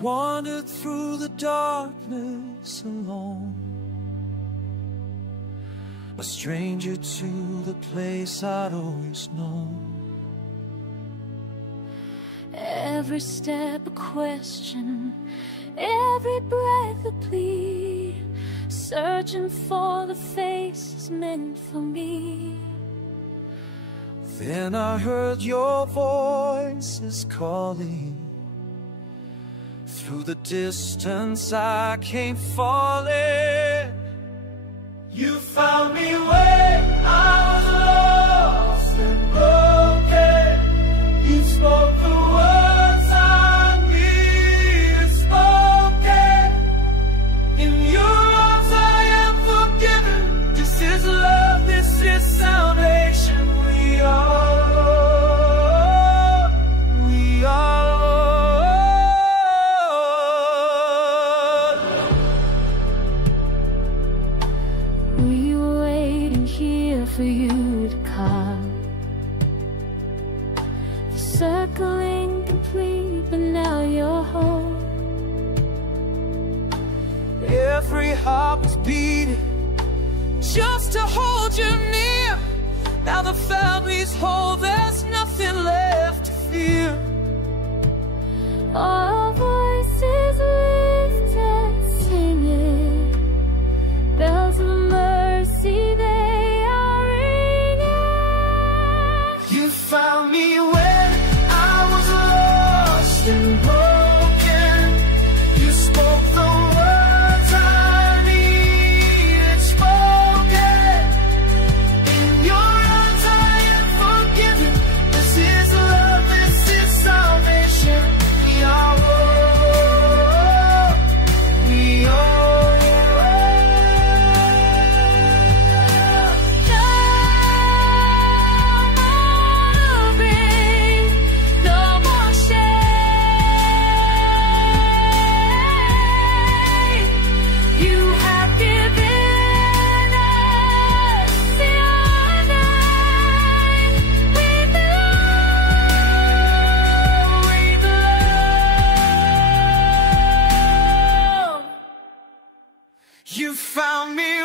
wandered through the darkness alone, a stranger to the place I'd always known. Every step a question, every breath a plea, searching for the faces meant for me. Then I heard your voices calling. Through the distance I came falling. You found me when I was lost and broken. You spoke the words I needed spoken. In your arms I am forgiven. This is love, this is salvation. We are Lord, we are Lord. We were waiting here for you to come. The circle incomplete, but now you're home. Every heart was beating just to hold you near. Now the family's whole, there's nothing left to fear. Our voices lifted, singing, bells of mercy, they are ringing. You found me when I was lost and broken. You spoke the words I needed spoken. In your arms I am forgiven. This is love, this is salvation. We are one, we are No more shame. You have given us your name. We belong, we belong. You found me